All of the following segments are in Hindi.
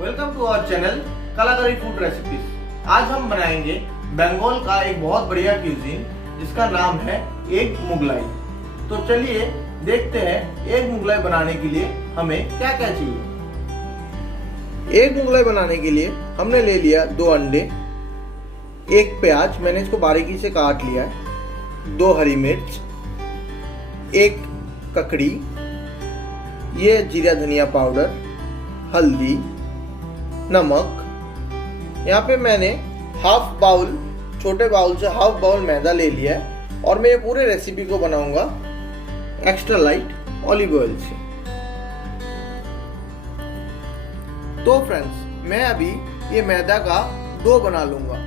वेलकम टू आवर चैनल कलाकारी फूड रेसिपीज। आज हम बनाएंगे बंगाल का एक बहुत बढ़िया क्यूजीन जिसका नाम है एग मुगलाई। तो चलिए देखते हैं एग मुगलाई बनाने के लिए हमें क्या क्या चाहिए। एग मुगलाई बनाने के लिए हमने ले लिया 2 अंडे, 1 प्याज मैंने इसको बारीकी से काट लिया है, 2 हरी मिर्च, 1 ककड़ी, ये जीरा धनिया पाउडर, हल्दी, नमक। यहाँ पे मैंने हाफ बाउल, छोटे बाउल से हाफ बाउल मैदा ले लिया है और मैं ये पूरे रेसिपी को बनाऊंगा एक्स्ट्रा लाइट ऑलिव ऑयल से। तो फ्रेंड्स, मैं अभी ये मैदा का डो बना लूंगा।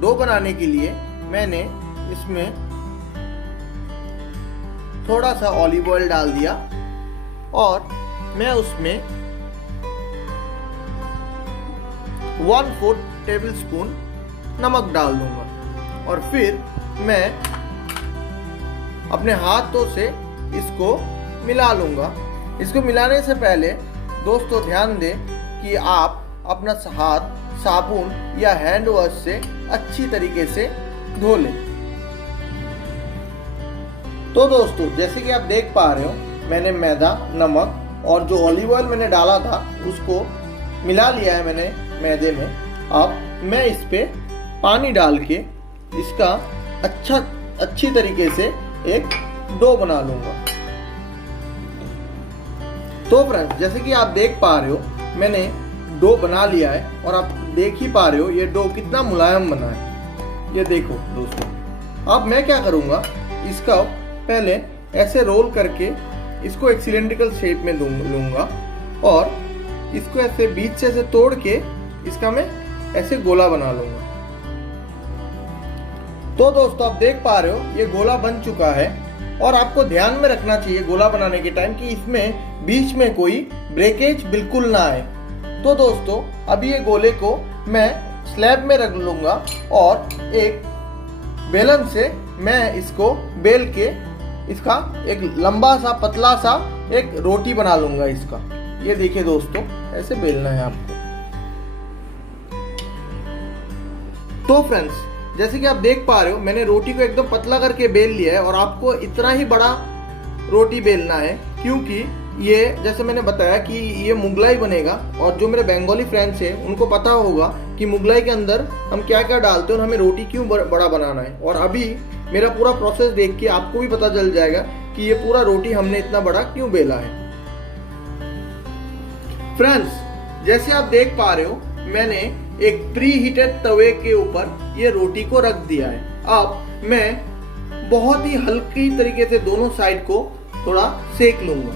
डो बनाने के लिए मैंने इसमें थोड़ा सा ऑलिव ऑयल डाल दिया और मैं उसमें 1/4 टेबल स्पून नमक डाल दूंगा और फिर मैं अपने हाथों से इसको मिला लूंगा। इसको मिलाने से पहले दोस्तों ध्यान दें कि आप अपना हाथ साबुन या हैंड वॉश से अच्छी तरीके से धो लें। तो दोस्तों, जैसे कि आप देख पा रहे हो, मैंने मैदा, नमक और जो ऑलिव ऑयल मैंने डाला था उसको मिला लिया है मैंने मैदे में। अब मैं इस पे पानी डाल के इसका अच्छी तरीके से एक डो बना लूंगा। तो फ्रेंड्स, जैसे कि आप देख पा रहे हो, मैंने डो बना लिया है और आप देख ही पा रहे हो ये डो कितना मुलायम बना है। ये देखो दोस्तों, अब मैं क्या करूंगा, इसका पहले ऐसे रोल करके इसको एक सिलेंड्रिकल शेप में लूंगा और इसको ऐसे बीच से ऐसे तोड़ के इसका मैं ऐसे गोला बना लूंगा। तो दोस्तों, आप देख पा रहे हो ये गोला बन चुका है और आपको ध्यान में रखना चाहिए गोला बनाने के टाइम कि इसमें बीच में कोई ब्रेकेज बिल्कुल ना आए। तो दोस्तों, अभी ये गोले को मैं स्लैब में रख लूंगा और एक बेलन से मैं इसको बेल के इसका एक लंबा सा पतला सा एक रोटी बना लूंगा इसका। ये देखिए दोस्तों, ऐसे बेलना है आपको। तो फ्रेंड्स, जैसे कि आप देख पा रहे हो, मैंने रोटी को एकदम पतला करके बेल लिया है और आपको इतना ही बड़ा रोटी बेलना है क्योंकि ये, जैसे मैंने बताया कि ये मुगलाई बनेगा और जो मेरे बंगाली फ्रेंड्स हैं उनको पता होगा कि मुगलाई के अंदर हम क्या क्या डालते हैं और हमें रोटी क्यों बड़ा बनाना है। और अभी मेरा पूरा प्रोसेस देख के आपको भी पता चल जाएगा कि ये पूरा रोटी हमने इतना बड़ा क्यों बेला है। फ्रेंड्स, जैसे आप देख पा रहे हो, मैंने एक प्री हीटेड तवे के ऊपर ये रोटी को रख दिया है। अब मैं बहुत ही हल्की तरीके से दोनों साइड को थोड़ा सेक लूंगा।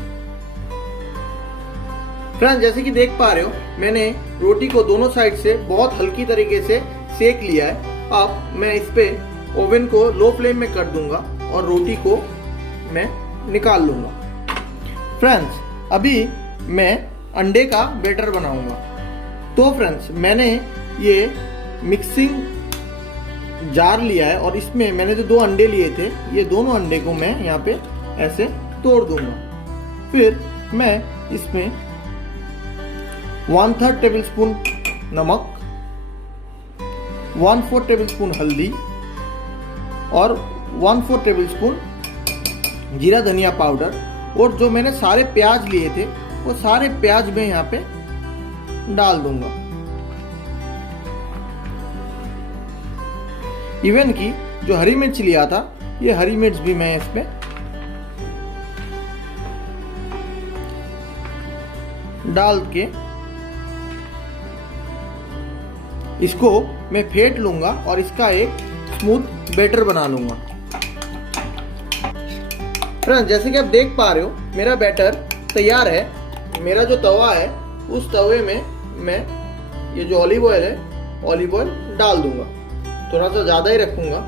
फ्रेंड्स, जैसे कि देख पा रहे हो, मैंने रोटी को दोनों साइड से बहुत हल्की तरीके से सेक लिया है। अब मैं इस पे ओवन को लो फ्लेम में कर दूंगा और रोटी को मैं निकाल लूंगा। फ्रेंड्स, अभी मैं अंडे का बैटर बनाऊंगा। तो फ्रेंड्स, मैंने ये मिक्सिंग जार लिया है और इसमें मैंने जो 2 अंडे लिए थे, ये दोनों अंडे को मैं यहाँ पे ऐसे तोड़ दूंगा। फिर मैं इसमें 1/3 टेबल स्पून नमक, 1/4 टेबल स्पून हल्दी और 1/4 टेबल स्पून जीरा धनिया पाउडर और जो मैंने सारे प्याज लिए थे वो सारे प्याज मैं यहाँ पे डाल दूंगा। इवन की जो हरी मिर्च लिया था, ये हरी मिर्च भी मैं इसमें डाल के इसको मैं फेंट लूंगा और इसका एक स्मूथ बैटर बना लूंगा। फ्रेंड्स, जैसे कि आप देख पा रहे हो, मेरा बैटर तैयार है। मेरा जो तवा है उस तवे में मैं ये जो ऑलिव ऑयल है, ऑलिव ऑयल डाल दूंगा। थोड़ा सा ज्यादा ही रखूंगा।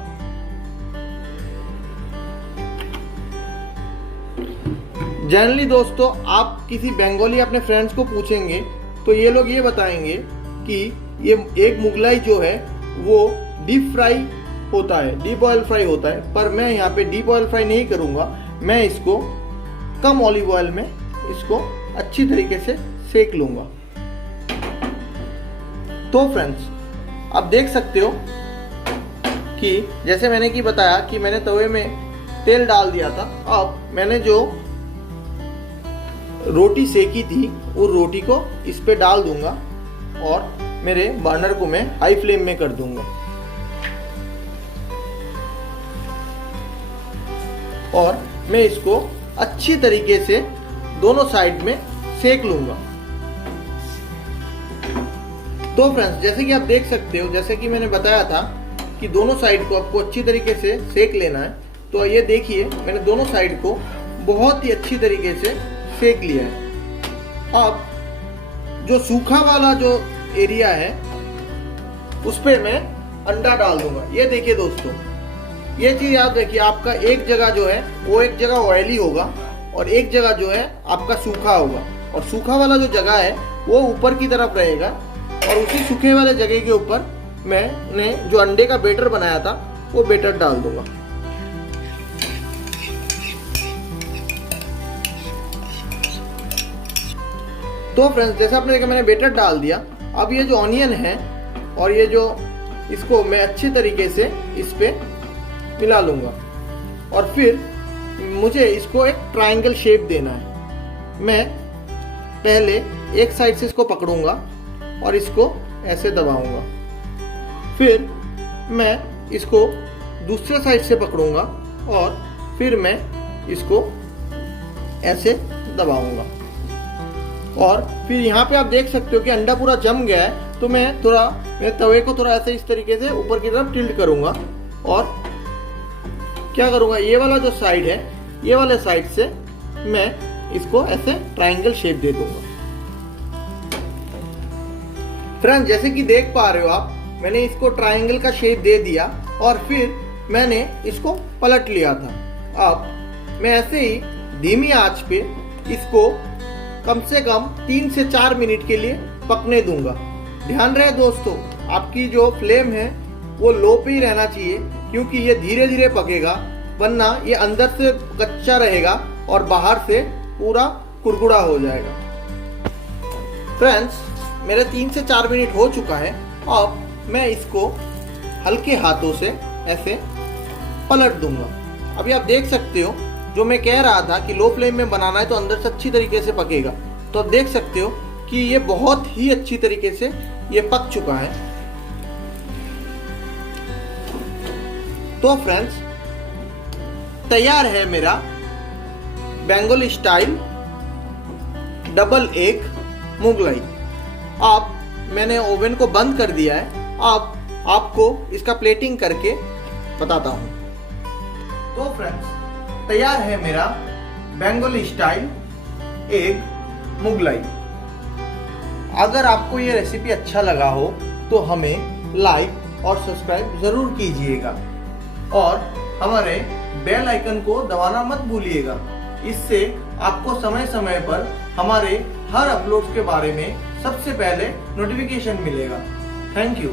जनरली दोस्तों, आप किसी बंगाली अपने फ्रेंड्स को पूछेंगे तो ये लोग ये बताएंगे कि ये एक मुगलाई जो है वो डीप फ्राई होता है, डीप ऑयल फ्राई होता है। पर मैं यहाँ पे डीप ऑयल फ्राई नहीं करूंगा, मैं इसको कम ऑलिव ऑयल में इसको अच्छी तरीके से सेक लूंगा। तो फ्रेंड्स आप देख सकते हो कि जैसे मैंने कि बताया कि मैंने तवे में तेल डाल दिया था। अब मैंने जो रोटी सेकी थी उस रोटी को इस पे डाल दूंगा और मेरे बर्नर को मैं हाई फ्लेम में कर दूंगा और मैं इसको अच्छी तरीके से दोनों साइड में सेक लूंगा। तो फ्रेंड्स जैसे कि आप देख सकते हो, जैसे कि मैंने बताया था कि दोनों साइड को आपको अच्छी तरीके से सेक लेना है। तो ये देखिए मैंने दोनों साइड को बहुत ही अच्छी तरीके से सेक लिया है। अब जो सूखा वाला जो एरिया है उस पर मैं अंडा डाल दूंगा। ये देखिए दोस्तों, ये चीज याद रखिए, आपका एक जगह जो है वो एक जगह ऑयली होगा और एक जगह जो है आपका सूखा होगा, और सूखा वाला जो जगह है वो ऊपर की तरफ रहेगा और उसी सूखे वाले जगह के ऊपर मैंने जो अंडे का बैटर बनाया था वो बैटर डाल दूंगा। तो फ्रेंड्स जैसा आपने देखा मैंने बैटर डाल दिया। अब ये जो ऑनियन है और ये जो इसको मैं अच्छी तरीके से इस पे मिला लूँगा और फिर मुझे इसको एक ट्रायंगल शेप देना है। मैं पहले एक साइड से इसको पकड़ूंगा और इसको ऐसे दबाऊंगा, फिर मैं इसको दूसरे साइड से पकड़ूंगा और फिर मैं इसको ऐसे दबाऊंगा और फिर यहाँ पे आप देख सकते हो कि अंडा पूरा जम गया है। तो मैं तवे को थोड़ा ऐसे इस तरीके से ऊपर की तरफ टिल्ट करूंगा और क्या करूंगा, ये वाला जो साइड है ये वाले साइड से मैं इसको ऐसे ट्रायंगल शेप दे दूंगा। फ्रेंड्स जैसे कि देख पा रहे हो आप, मैंने इसको ट्रायंगल का शेप दे दिया और फिर मैंने इसको पलट लिया था। अब मैं ऐसे ही धीमी आंच पे इसको कम से कम 3 से 4 मिनट के लिए पकने दूंगा। ध्यान रहे दोस्तों, आपकी जो फ्लेम है वो लो पे ही रहना चाहिए, क्योंकि ये धीरे धीरे पकेगा, वरना ये अंदर से कच्चा रहेगा और बाहर से पूरा कुरकुरा हो जाएगा। फ्रेंड्स मेरे 3 से 4 मिनट हो चुका है। अब मैं इसको हल्के हाथों से ऐसे पलट दूंगा। अभी आप देख सकते हो, जो मैं कह रहा था कि लो फ्लेम में बनाना है तो अंदर से अच्छी तरीके से पकेगा, तो आप देख सकते हो कि ये बहुत ही अच्छी तरीके से ये पक चुका है। तो फ्रेंड्स तैयार है मेरा Bengali style double egg Mughlai. अब मैंने ओवन को बंद कर दिया है। अब आपको इसका प्लेटिंग करके बताता हूँ। तो फ्रेंड्स तैयार है मेरा बंगाली स्टाइल एग मुगलाई। अगर आपको ये रेसिपी अच्छा लगा हो तो हमें लाइक और सब्सक्राइब ज़रूर कीजिएगा और हमारे बेल आइकन को दबाना मत भूलिएगा। इससे आपको समय समय पर हमारे हर अपलोड्स के बारे में सबसे पहले नोटिफिकेशन मिलेगा। Thank you.